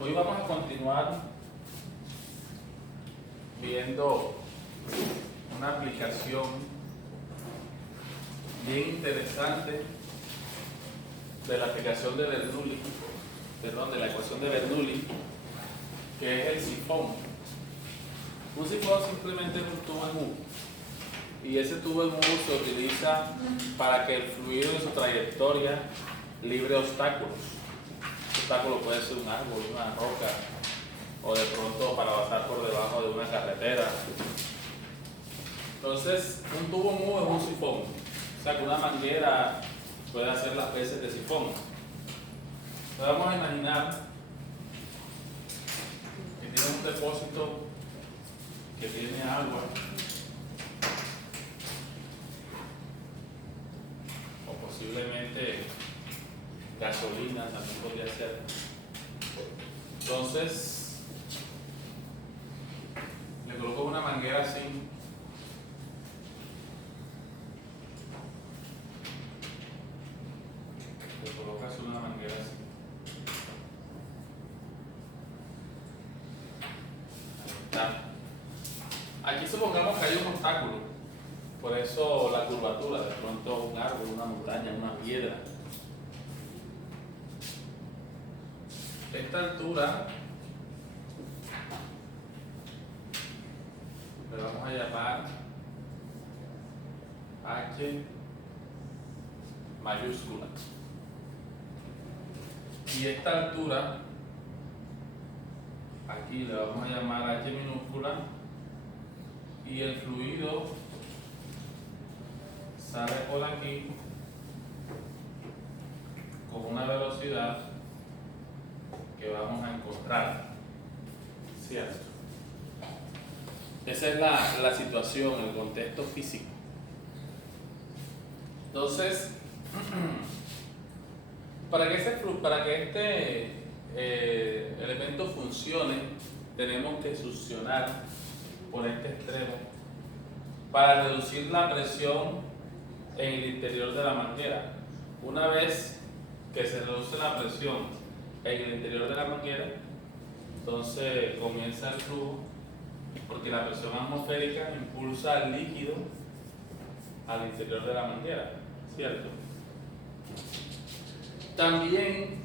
Hoy vamos a continuar viendo una aplicación bien interesante de la aplicación de Bernoulli, de la ecuación de Bernoulli, que es el sifón. Un sifón simplemente es un tubo en U, y ese tubo en U se utiliza para que el fluido en su trayectoria libre obstáculos. Un obstáculo puede ser un árbol, una roca, o de pronto para pasar por debajo de una carretera. Entonces, un tubo en U es un sifón, o sea que una manguera puede hacer las veces de sifón. Entonces vamos a imaginar que tiene un depósito que tiene agua, o posiblemente gasolina, también podría ser. Entonces, le coloco una manguera así. Le colocas una manguera así. Ahí está. Aquí supongamos que hay un obstáculo, por eso la curvatura, de pronto un árbol, una montaña, una piedra. Esta altura le vamos a llamar H mayúscula. Y esta altura, aquí le vamos a llamar H minúscula, y el fluido sale por aquí con una velocidad que vamos a encontrar, ¿cierto? Esa es la situación, el contexto físico. Entonces, para que este elemento funcione, tenemos que succionar por este extremo para reducir la presión en el interior de la manguera. Una vez que se reduce la presión en el interior de la manguera, entonces comienza el flujo, porque la presión atmosférica impulsa al líquido al interior de la manguera, ¿cierto? También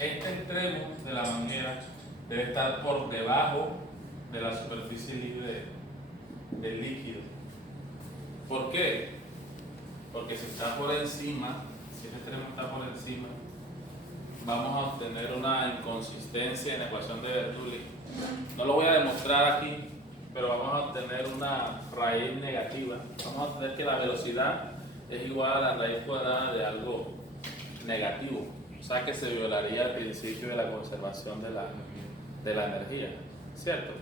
este extremo de la manguera debe estar por debajo de la superficie libre del líquido. ¿Por qué? Porque si está por encima, si este extremo está por encima, vamos a obtener una inconsistencia en la ecuación de Bernoulli. No lo voy a demostrar aquí, pero vamos a obtener una raíz negativa. Vamos a obtener que la velocidad es igual a la raíz cuadrada de algo negativo. O sea que se violaría el principio de la conservación de la energía, ¿cierto?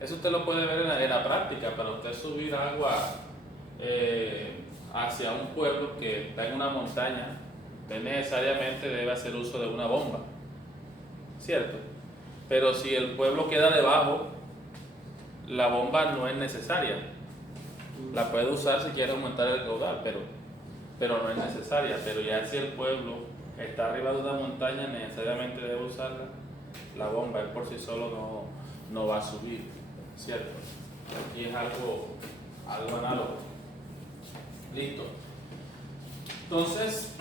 Eso usted lo puede ver en la práctica. Para usted subir agua hacia un pueblo que está en una montaña, usted necesariamente debe hacer uso de una bomba, ¿cierto? Pero si el pueblo queda debajo, la bomba no es necesaria. La puede usar si quiere aumentar el caudal, pero no es necesaria. Pero ya si el pueblo está arriba de una montaña, necesariamente debe usarla. La bomba, él por sí solo no va a subir, ¿cierto? Aquí es algo análogo. Listo. Entonces,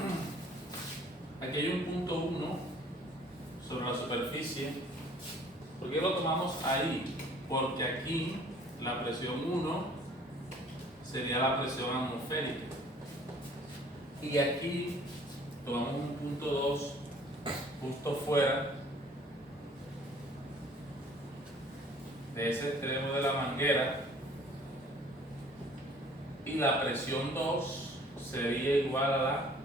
aquí hay un punto 1 sobre la superficie. ¿Por qué lo tomamos ahí? Porque aquí la presión 1 sería la presión atmosférica. Y aquí tomamos un punto 2 justo fuera de ese extremo de la manguera, y la presión 2 sería igual a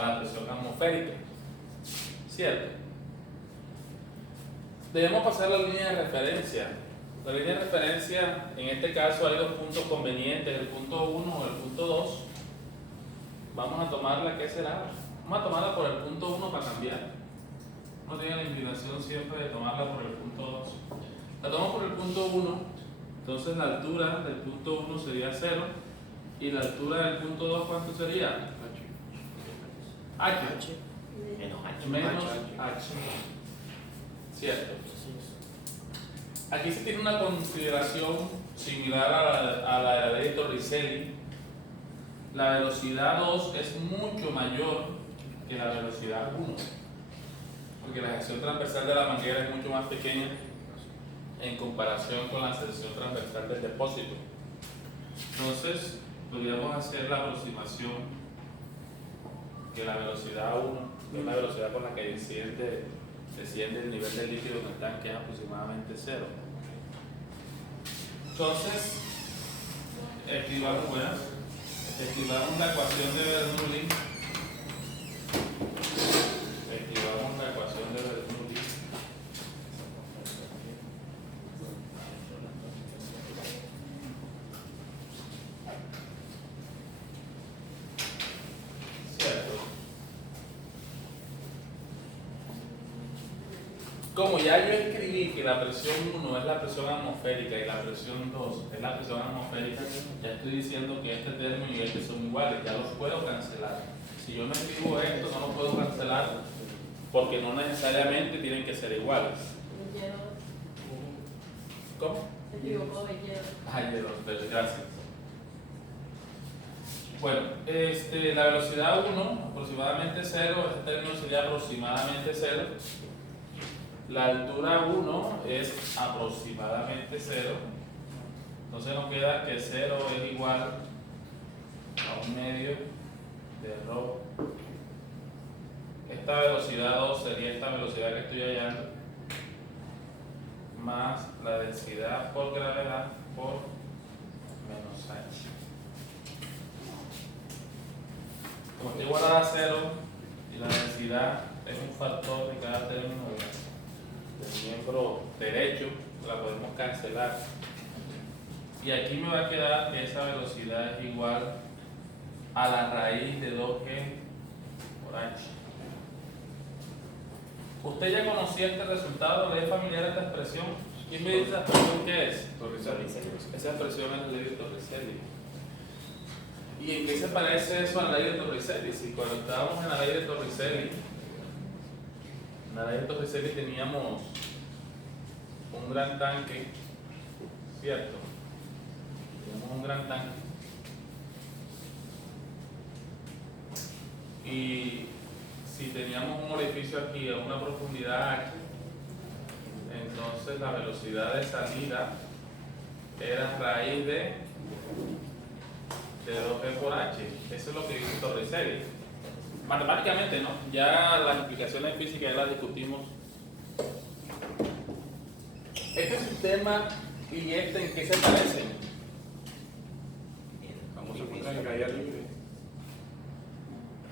la presión atmosférica, ¿cierto? Debemos pasar la línea de referencia. La línea de referencia, en este caso hay dos puntos convenientes, el punto 1 o el punto 2. Vamos a tomarla, ¿qué será? Vamos a tomarla por el punto 1 para cambiar. Uno tiene la inclinación siempre de tomarla por el punto 2. La tomamos por el punto 1, entonces la altura del punto 1 sería 0, y la altura del punto 2, ¿cuánto sería? H. menos h. ¿Cierto? Aquí se tiene una consideración similar a la de la ley de Torricelli. La velocidad 2 es mucho mayor que la velocidad 1, porque la sección transversal de la manguera es mucho más pequeña en comparación con la sección transversal del depósito. Entonces, podríamos hacer la aproximación que la velocidad 1 es la velocidad con la que desciende el nivel del líquido en el tanque, es aproximadamente 0. Entonces, escribamos la ecuación de Bernoulli. Como ya yo escribí que la presión 1 es la presión atmosférica y la presión 2 es la presión atmosférica, ya estoy diciendo que este término y este son iguales, ya los puedo cancelar. Si yo no escribo esto, no lo puedo cancelar porque no necesariamente tienen que ser iguales. ¿Cómo? Se equivocó de quiero. Pero gracias. Bueno, la velocidad 1, aproximadamente 0, este término sería aproximadamente 0. La altura 1 es aproximadamente 0. Entonces nos queda que 0 es igual a 1 medio de rho. Esta velocidad 2 sería esta velocidad que estoy hallando, más la densidad por gravedad por menos h. Como está igual a 0 y la densidad es un factor de cada término del miembro derecho, la podemos cancelar. Y aquí me va a quedar que esa velocidad es igual a la raíz de 2g por h. Usted ya conocía este resultado, ¿le es familiar esta expresión? ¿Quién me dice esta expresión qué es? Esa expresión es la ley de Torricelli. ¿Y en qué se parece eso a la ley de Torricelli? Si cuando estábamos en la ley de Torricelli, teníamos un gran tanque, ¿cierto? Teníamos un gran tanque. Y si teníamos un orificio aquí a una profundidad h, entonces la velocidad de salida era raíz de 2g por h. Eso es lo que dice Torricelli. Matemáticamente, ¿no? Ya las implicaciones físicas ya las discutimos. Este sistema y este, ¿en qué se parecen? Vamos a encontrar en caída libre.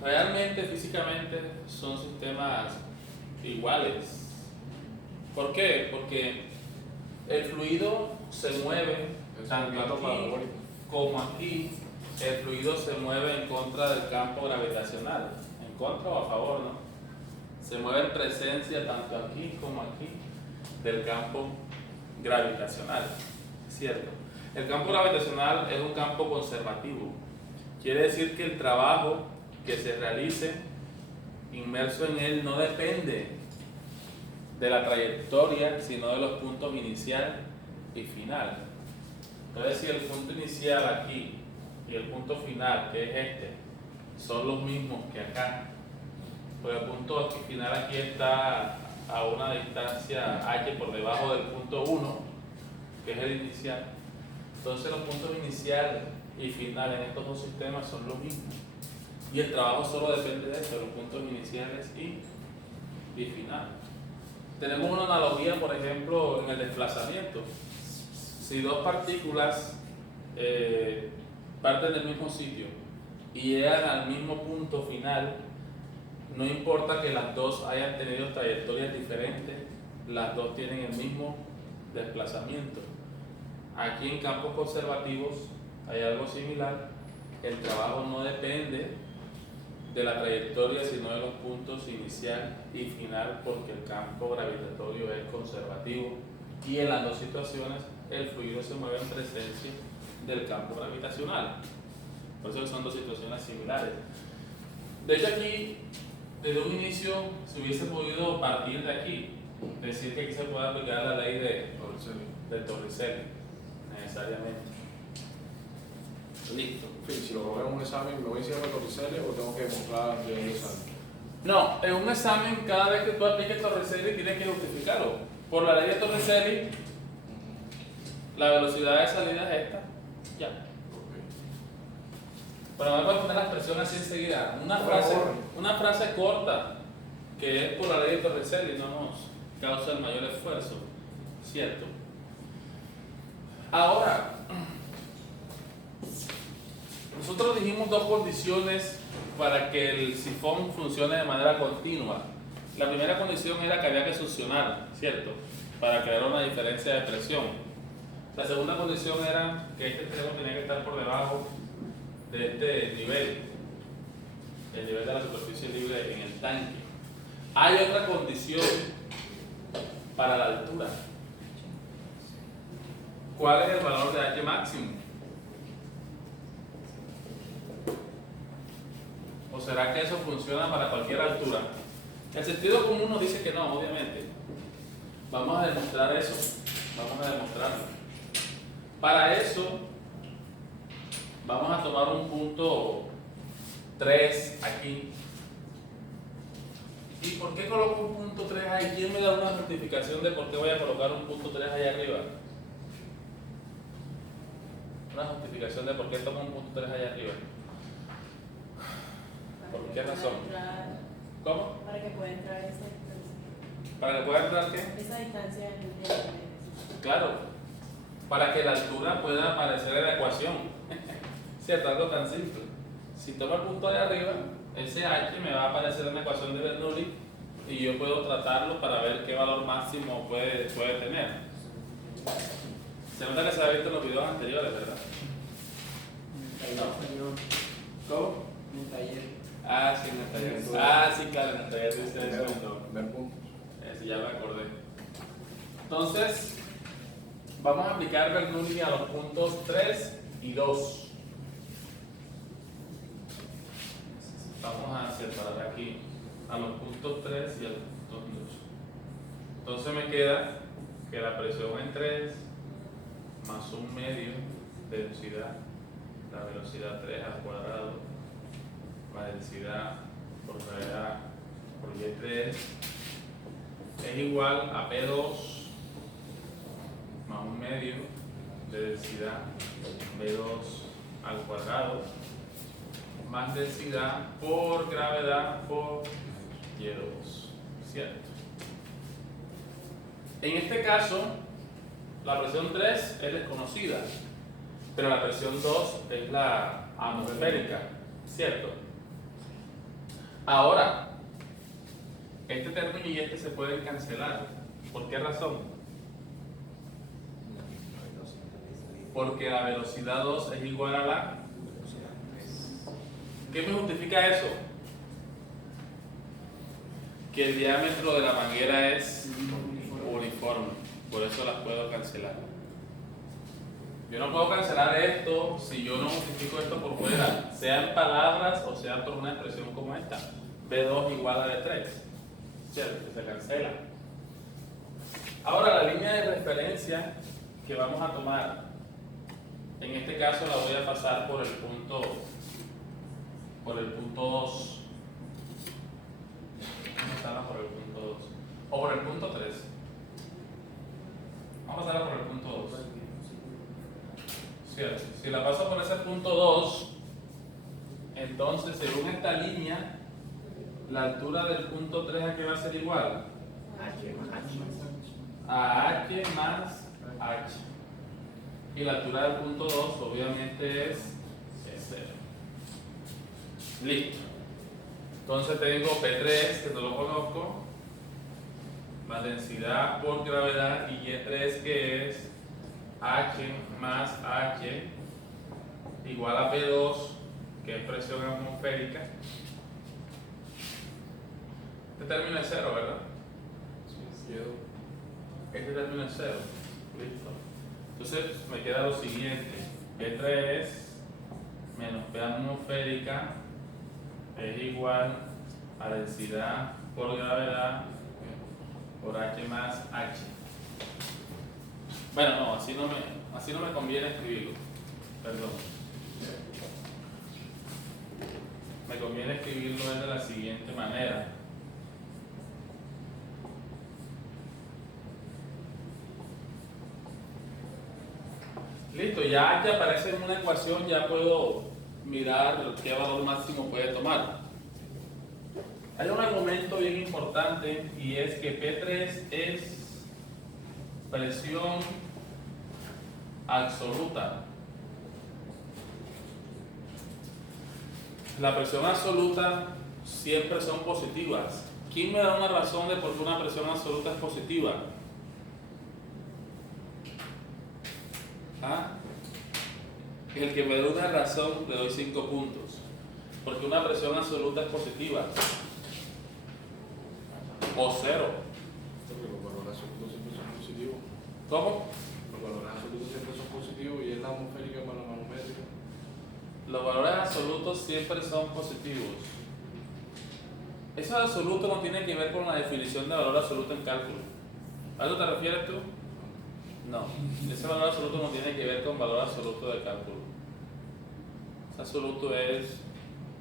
Realmente, físicamente, son sistemas iguales. ¿Por qué? Porque el fluido se mueve tanto aquí como aquí. El fluido se mueve en contra del campo gravitacional. ¿En contra o a favor, no? Se mueve en presencia tanto aquí como aquí del campo gravitacional. ¿Cierto? El campo gravitacional es un campo conservativo. Quiere decir que el trabajo que se realice inmerso en él no depende de la trayectoria, sino de los puntos inicial y final. Entonces, si el punto inicial aquí y el punto final, que es este, son los mismos que acá, pues el punto final aquí está a una distancia h por debajo del punto 1, que es el inicial. Entonces los puntos inicial y final en estos dos sistemas son los mismos. Y el trabajo solo depende de eso, de los puntos iniciales y final. Tenemos una analogía, por ejemplo, en el desplazamiento. Si dos partículas parten del mismo sitio y llegan al mismo punto final, no importa que las dos hayan tenido trayectorias diferentes, las dos tienen el mismo desplazamiento. Aquí en campos conservativos hay algo similar. El trabajo no depende de la trayectoria, sino de los puntos inicial y final, porque el campo gravitatorio es conservativo y en las dos situaciones el fluido se mueve en presencia del campo gravitacional. Por eso son dos situaciones similares. De hecho, aquí desde un inicio se hubiese podido partir de aquí, decir que aquí se puede aplicar la ley de Torricelli, necesariamente. Listo. Si lo coloco en un examen, ¿me voy a decir Torricelli o tengo que mostrar yo en el examen? No, en un examen, cada vez que tú apliques Torricelli tienes que justificarlo. Por la ley de Torricelli, la velocidad de salida es esta. Ya. Pero no me puedes poner la expresión así enseguida. Una frase corta que es por la ley de Torricelli no nos causa el mayor esfuerzo. ¿Cierto? Ahora, nosotros dijimos dos condiciones para que el sifón funcione de manera continua. La primera condición era que había que succionar, ¿cierto? Para crear una diferencia de presión. La segunda condición era que este extremo tenía que estar por debajo de este nivel, el nivel de la superficie libre en el tanque. Hay otra condición para la altura. ¿Cuál es el valor de H máximo? ¿O será que eso funciona para cualquier altura? El sentido común nos dice que no, obviamente. Vamos a demostrar eso. Vamos a demostrarlo. Para eso, vamos a tomar un punto 3 aquí. ¿Y por qué coloco un punto 3 ahí? ¿Quién me da una justificación de por qué voy a colocar un punto 3 ahí arriba? Una justificación de por qué tomo un punto 3 ahí arriba. ¿Por qué razón? ¿Cómo? Para que pueda entrar esa distancia. ¿Para que pueda entrar qué? Esa distancia en el día. Claro, para que la altura pueda aparecer en la ecuación. ¿Cierto? Algo tan simple. Si tomo el punto de arriba, ese H me va a aparecer en la ecuación de Bernoulli y yo puedo tratarlo para ver qué valor máximo puede tener. Se nota que se ha visto en los videos anteriores, ¿verdad? No. ¿Cómo? En el taller. Ah, sí, en el taller. Ah, sí, claro, en el taller dice eso. Ver puntos. Sí, ya me acordé. Entonces, vamos a aplicar Bernoulli a los puntos 3 y 2. Vamos a separar aquí a los puntos 3 y a los puntos 2. Entonces me queda que la presión en 3 más un medio de densidad, la velocidad 3 al cuadrado, la densidad por gravedad por Y3 es igual a P2 más un medio de densidad B2 al cuadrado más densidad por gravedad por Y2, ¿cierto? En este caso, la presión 3 es desconocida, pero la presión 2 es la atmosférica, ¿cierto? Ahora, este término y este se pueden cancelar. ¿Por qué razón? Porque la velocidad 2 es igual a la... ¿Qué me justifica eso? Que el diámetro de la manguera es uniforme, por eso las puedo cancelar. Yo no puedo cancelar esto si yo no justifico esto por fuera, sea en palabras o sea por una expresión como esta. B2 igual a B3, ¿cierto? Que se cancela. Ahora la línea de referencia que vamos a tomar, en este caso la voy a pasar por el punto 2. Vamos a pasarla por el punto 2. O por el punto 3. Vamos a pasarla por el punto 2. ¿Cierto? Si la paso por ese punto 2, entonces según esta línea, la altura del punto 3 ¿a qué va a ser igual? A H más H. Y la altura del punto 2 obviamente es 0. Listo. Entonces tengo P3, que no lo conozco, más densidad por gravedad, y Y3 que es H más H igual a P2, que es presión atmosférica. Este término es 0, ¿verdad? Este término es 0. Listo. Entonces me queda lo siguiente. P3 menos P atmosférica es igual a densidad por gravedad por H más H. Bueno, no, así no me conviene escribirlo. Perdón. Me conviene escribirlo de la siguiente manera. Listo, ya que aparece en una ecuación ya puedo mirar qué valor máximo puede tomar. Hay un argumento bien importante y es que P3 es presión absoluta. La presión absoluta siempre son positivas. ¿Quién me da una razón de por qué una presión absoluta es positiva? ¿Ah? El que me dé una razón le doy 5 puntos. Porque una presión absoluta es positiva. O cero. Los valores absolutos siempre son positivos. ¿Cómo? Los valores absolutos siempre son positivos y es la atmosférica más la manométrica. Los valores absolutos siempre son positivos. Eso absoluto no tiene que ver con la definición de valor absoluto en cálculo. ¿A eso te refieres tú? No. Ese valor absoluto no tiene que ver con valor absoluto de cálculo. Ese absoluto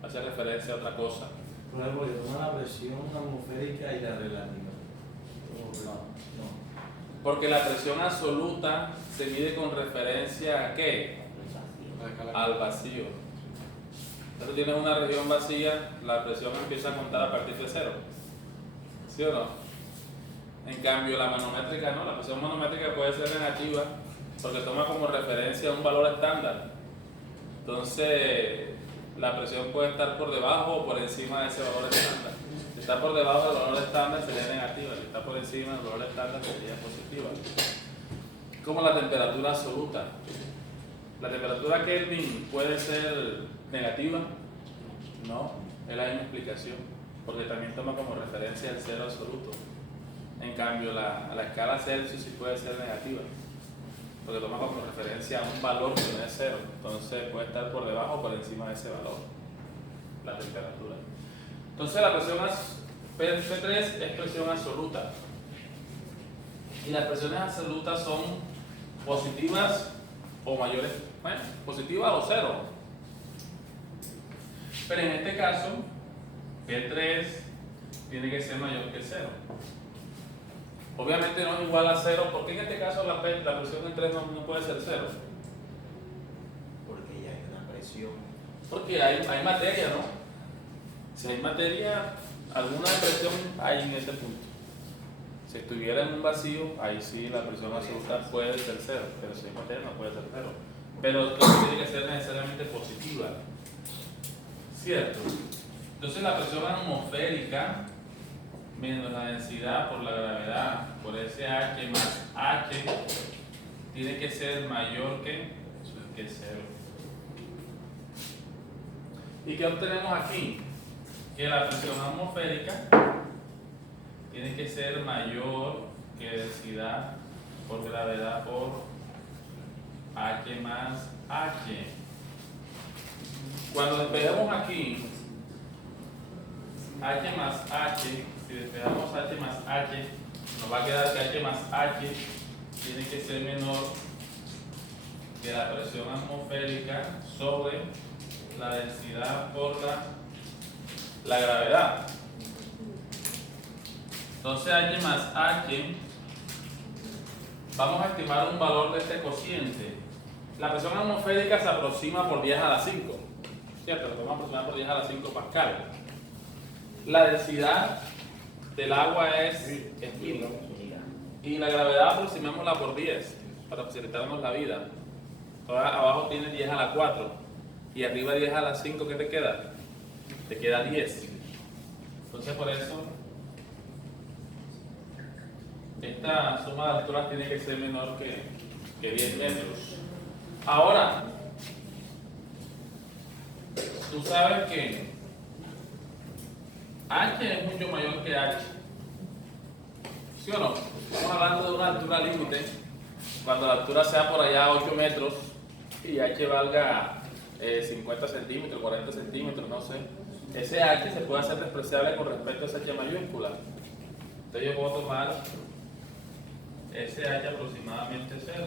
hace referencia a otra cosa. Por ejemplo, yo tomo la presión atmosférica y la relativa. No. Porque la presión absoluta se mide con referencia a ¿qué? Al vacío. Entonces tienes una región vacía, la presión empieza a contar a partir de cero. ¿Sí o no? En cambio la manométrica no, la presión manométrica puede ser negativa porque toma como referencia un valor estándar. Entonces la presión puede estar por debajo o por encima de ese valor estándar. Si está por debajo del valor estándar sería negativa, si está por encima del valor estándar sería positiva. Como la temperatura absoluta. ¿La temperatura Kelvin puede ser negativa? No, es la misma explicación, porque también toma como referencia el cero absoluto. En cambio, la escala Celsius sí puede ser negativa, porque toma como referencia a un valor que no es cero, entonces puede estar por debajo o por encima de ese valor, la temperatura. Entonces la presión P3 es presión absoluta, y las presiones absolutas son positivas o mayores, bueno, positiva o cero. Pero en este caso, P3 tiene que ser mayor que cero. Obviamente no es igual a cero, porque en este caso la presión en 3 no puede ser cero. Porque ya hay una presión. Porque hay materia, ¿no? Si hay materia, alguna presión hay en ese punto. Si estuviera en un vacío, ahí sí la presión absoluta puede ser cero, pero si hay materia no puede ser cero. Pero esto tiene que ser necesariamente positiva, ¿cierto? Entonces la presión atmosférica menos la densidad por la gravedad por ese H más H tiene que ser mayor que cero. ¿Y qué obtenemos aquí? Que la presión atmosférica tiene que ser mayor que densidad por gravedad por H más H. Cuando despejamos aquí H más H, si despejamos H más H, nos va a quedar que H más H tiene que ser menor que la presión atmosférica sobre la densidad por la gravedad. Entonces H más H, vamos a estimar un valor de este cociente. La presión atmosférica se aproxima por 10 a la 5, ¿cierto? Lo vamos a aproximar por 10 a la 5 pascal. La densidad del agua es 1000 y la gravedad aproximémosla por 10 para facilitarnos la vida. Ahora abajo tiene 10 a la 4 y arriba 10 a la 5, ¿qué te queda? Te queda 10. Entonces por eso esta suma de alturas tiene que ser menor que 10 metros. Ahora, tú sabes que H es mucho mayor que H. ¿Sí o no? Estamos hablando de una altura límite. Cuando la altura sea por allá 8 metros y H valga 50 centímetros, 40 centímetros, no sé. ese H se puede hacer despreciable con respecto a esa H mayúscula. Entonces yo puedo tomar ese H aproximadamente 0.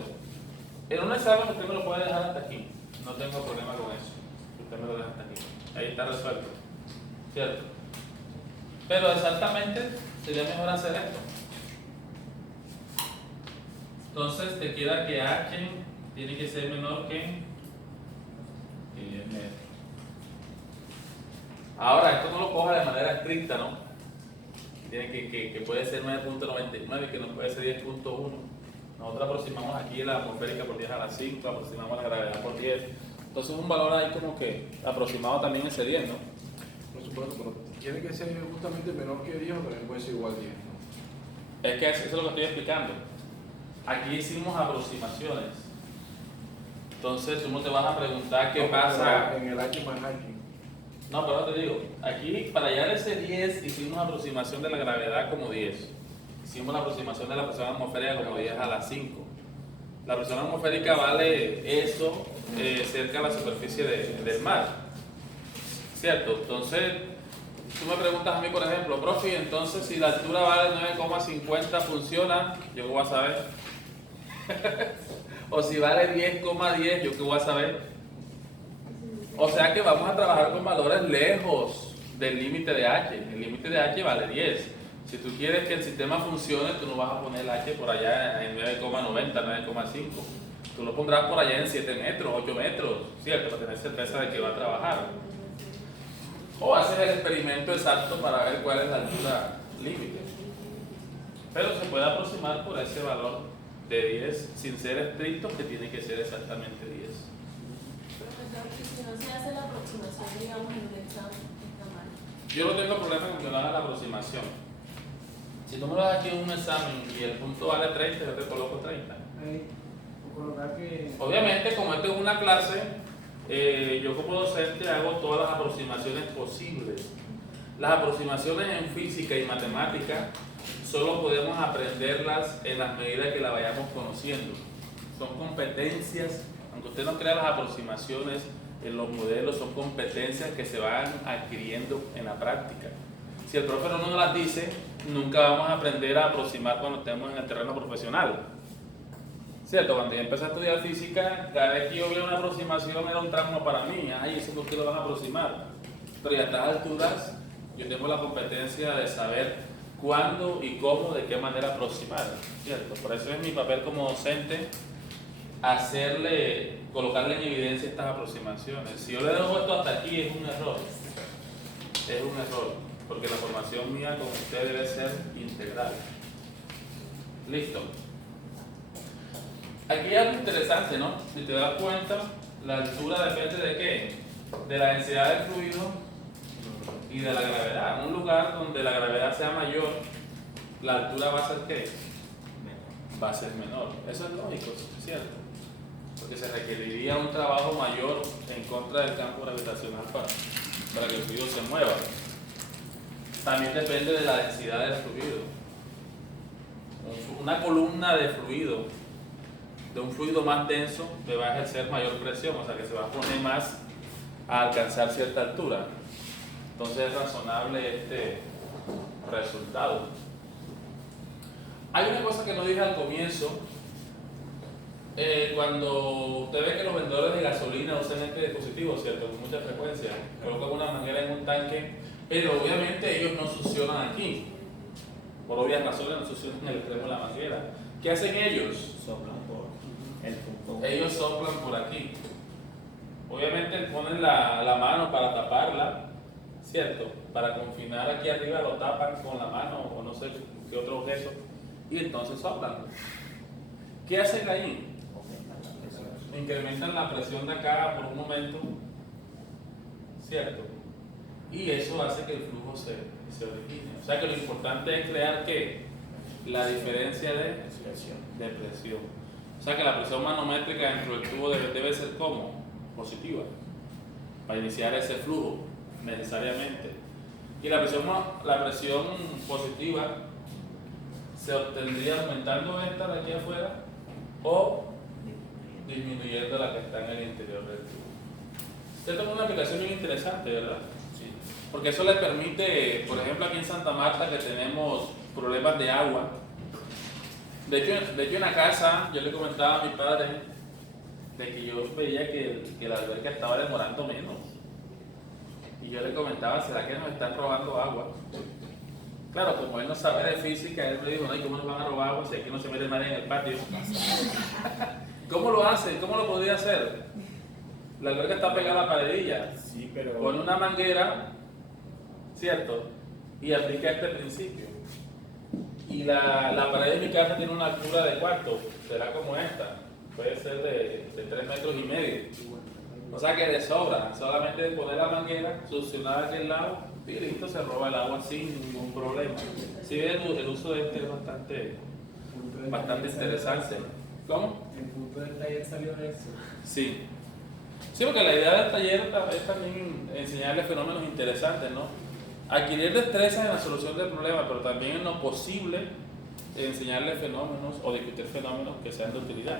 En un examen usted me lo puede dejar hasta aquí. No tengo problema con eso. Usted me lo deja hasta aquí. Ahí está resuelto. ¿Cierto? Pero exactamente sería mejor hacer esto. Entonces te queda que H tiene que ser menor que 10 metros. Ahora, esto no lo coja de manera estricta, ¿no? Tiene que puede ser 9.99, que no puede ser 10.1. Nosotros aproximamos aquí la atmosférica por 10 a la 5, aproximamos la gravedad por 10. Entonces un valor ahí como que aproximado también ese 10, ¿no? Por supuesto, pero tiene que ser justamente menor que 10 o también puede ser igual a 10, ¿no? Es que eso es lo que estoy explicando. Aquí hicimos aproximaciones. Entonces tú no te vas a preguntar qué pasa. En el H más H. No, pero te digo, aquí para hallar ese 10 hicimos aproximación de la gravedad como 10. Hicimos la aproximación de la presión atmosférica como 10 a la 5. La presión atmosférica vale eso cerca de la superficie del mar. ¿Cierto? Entonces, tú me preguntas a mí, por ejemplo, profe, entonces si la altura vale 9,50 funciona, ¿yo qué voy a saber? O si vale 10,10, ¿yo qué voy a saber? O sea que vamos a trabajar con valores lejos del límite de H. El límite de H vale 10. Si tú quieres que el sistema funcione, tú no vas a poner el H por allá en 9,90, 9,5. Tú lo pondrás por allá en 7 metros, 8 metros, ¿cierto? Para tener certeza de que va a trabajar. O haces el experimento exacto para ver cuál es la altura límite. Pero se puede aproximar por ese valor de 10 sin ser estricto, que tiene que ser exactamente 10. Profesor, y si no se hace la aproximación, digamos, en un examen, está mal. Yo no tengo problema con que me haga la aproximación. Si tú me lo das aquí en un examen y el punto vale 30, yo te coloco 30. Obviamente, como esto es una clase, yo como docente hago todas las aproximaciones posibles. Las aproximaciones en física y matemática solo podemos aprenderlas en las medidas que las vayamos conociendo. Son competencias, aunque usted no crea las aproximaciones en los modelos, son competencias que se van adquiriendo en la práctica. Si el profe no nos las dice, nunca vamos a aprender a aproximar cuando estemos en el terreno profesional. ¿Cierto? Cuando yo empecé a estudiar física, cada vez que yo veía una aproximación era un trauma para mí. Ay, eso por qué lo van a aproximar. Pero ya a estas alturas, yo tengo la competencia de saber cuándo y cómo, de qué manera aproximar. ¿Cierto? Por eso es mi papel como docente colocarle en evidencia estas aproximaciones. Si yo le dejo esto hasta aquí, es un error. Es un error, porque la formación mía con usted debe ser integral. Listo. Aquí hay algo interesante, ¿no? Si te das cuenta, la altura depende de qué? De la densidad del fluido y de la gravedad. En un lugar donde la gravedad sea mayor, la altura va a ser ¿qué? Va a ser menor. Eso es lógico, ¿cierto? Porque se requeriría un trabajo mayor en contra del campo gravitacional para que el fluido se mueva. También depende de la densidad del fluido. Una columna de fluido, de un fluido más denso, le va a ejercer mayor presión, o sea que se va a poner más a alcanzar cierta altura. Entonces es razonable este resultado. Hay una cosa que no dije al comienzo. Cuando usted ve que los vendedores de gasolina usan este dispositivo, ¿cierto? Con mucha frecuencia, colocan una manguera en un tanque, pero obviamente ellos no succionan aquí. Por obvias razones no succionan en el extremo de la manguera. ¿Qué hacen ellos? Soplan por el punto. Ellos soplan por aquí. Obviamente ponen la mano para taparla, ¿cierto? Para confinar aquí arriba lo tapan con la mano o no sé qué otro objeto y entonces soplan. ¿Qué hacen ahí? Incrementan la presión de acá por un momento, ¿cierto? Y eso hace que el flujo se origine. O sea que lo importante es crear ¿qué? La diferencia de presión. O sea que la presión manométrica dentro del tubo debe ser ¿cómo? Positiva, para iniciar ese flujo necesariamente. Y la presión positiva se obtendría aumentando esta de aquí afuera o disminuyendo la que está en el interior del tubo. Esta es una aplicación bien interesante, ¿verdad? Sí. porque eso le permite, por ejemplo, aquí en Santa Marta que tenemos problemas de agua. De hecho en la casa yo le comentaba a mi padre de que yo veía que la alberca estaba demorando menos. Y yo le comentaba, ¿será que nos están robando agua? Claro, como él no sabe de física, él me dijo, no, ¿y cómo nos van a robar agua si aquí no se mete nadie en el patio? ¿Cómo lo hace? ¿Cómo lo podría hacer? La alberca está pegada a la paredilla. Sí, pero... Pone una manguera, ¿cierto? Y aplica este principio. Y la pared de mi casa tiene una altura de cuarto, será como esta, puede ser de 3 metros y medio. O sea que de sobra, solamente de poner la manguera, succionar aquel lado y listo, se roba el agua sin ningún problema. Sí, el uso de este es bastante interesante. ¿Cómo? El punto del taller salió de eso. Sí. Sí, porque la idea del taller es también enseñarles fenómenos interesantes, ¿no? Adquirir destrezas en la solución del problema, pero también en lo posible enseñarles fenómenos o discutir fenómenos que sean de utilidad.